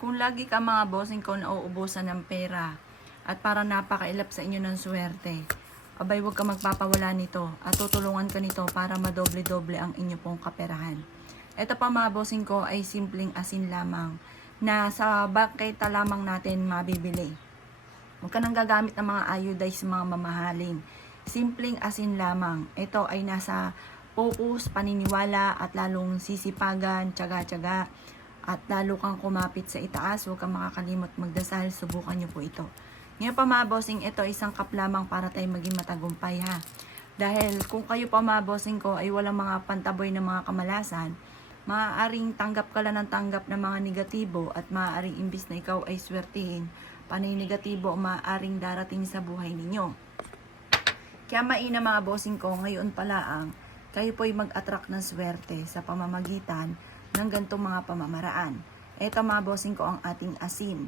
Kung lagi ka mga bossing ko nauubusan ng pera at para napakailap sa inyo ng swerte, abay huwag ka magpapawala nito at tutulungan ka nito para madoble-doble ang inyo pong kaperahan. Ito pa mga bossing ko ay simpleng asin lamang na sa baketa lamang natin mabibili. Huwag ka nang gagamit ng mga iodized mga mamahalin. Simpleng asin lamang. Ito ay nasa focus, paniniwala at lalong sisipagan, tiyaga-tiyaga at lalo kang kumapit sa itaas. Huwag kang makakalimot magdasal. Subukan nyo po ito. Ngayon pa mga bossing, ito isang cup lamang para tayo maging matagumpay ha. Dahil kung kayo pa mga bossing ko ay walang mga pantaboy na mga kamalasan, maaaring tanggap ka lang ng tanggap ng mga negatibo at maaaring imbis na ikaw ay swertihin, panay negatibo maaaring darating sa buhay ninyo. Kaya mainam mga bossing ko, ngayon pala kayo po'y mag-attract ng swerte sa pamamagitan ng ganitong mga pamamaraan. Ito mga bossing ko ang ating asin.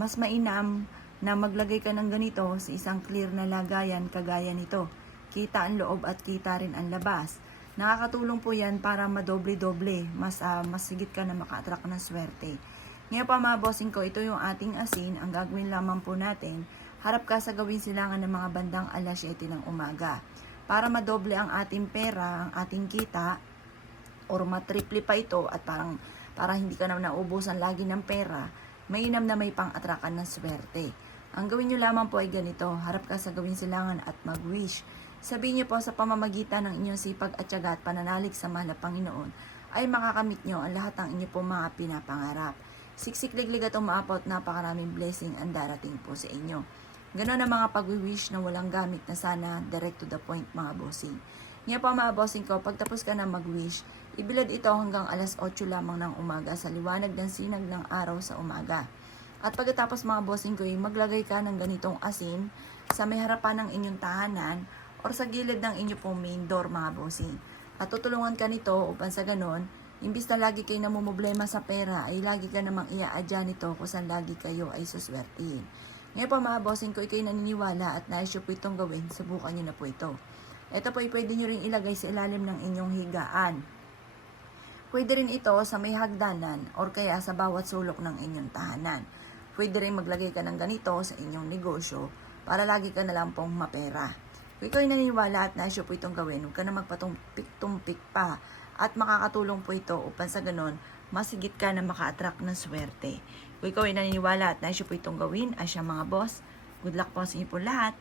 Mas mainam na maglagay ka ng ganito sa isang clear na lagayan kagaya nito. Kita ang loob at kita rin ang labas. Nakakatulong po yan para madoble-doble. Mas higit ka na maka-attract ng swerte. Ngayon pa mga bossing ko, ito yung ating asin. Ang gagawin lamang po natin, harap ka sa gawin silangan ng mga bandang alas 7 ng umaga. Para madoble ang ating pera, ang ating kita, or matriple pa ito at para hindi ka na naubusan lagi ng pera, mainam na may pang-atrakan ng swerte. Ang gawin nyo lamang po ay ganito, harap ka sa gawin silangan at mag-wish. Sabihin niyo po sa pamamagitan ng inyong sipag at tiyaga at pananalig sa mahal na Panginoon, ay makakamit nyo ang lahat ng inyong po mga pinapangarap. Siksik-liglig at umaapot, napakaraming blessing ang darating po sa inyo. Ganon ang mga pag-wish na walang gamit na sana, direct to the point mga bossing. Ngayon po mga bossing ko, pagtapos ka na mag-wish, ibilad ito hanggang alas 8 lamang ng umaga sa liwanag ng sinag ng araw sa umaga. At pagkatapos mga bossing ko, maglagay ka ng ganitong asin sa may harapan ng inyong tahanan or sa gilid ng inyong pong main door mga bossing. At tutulungan ka nito upang sa ganon, imbis na lagi kayo namumblema sa pera, ay lagi ka namang iaadya nito kung saan lagi kayo ay suswertihin. Ngayon po mga bossing ko, ikay naniniwala at nais nyo po itong gawin, subukan nyo na po ito. Ito po ay pwede nyo rin ilagay sa ilalim ng inyong higaan. Pwede rin ito sa may hagdanan or kaya sa bawat sulok ng inyong tahanan. Pwede rin maglagay ka ng ganito sa inyong negosyo para lagi ka na lang pong mapera. Kung ikaw ay naniniwala at nais nyo po itong gawin, huwag ka na magpatumpik-tumpik pa at makakatulong po ito upang sa ganon, mas higit ka na maka-attract ng swerte. Kung ikaw ay naniniwala at nais nyo po itong gawin, ay siya mga boss, good luck po sa inyo po lahat.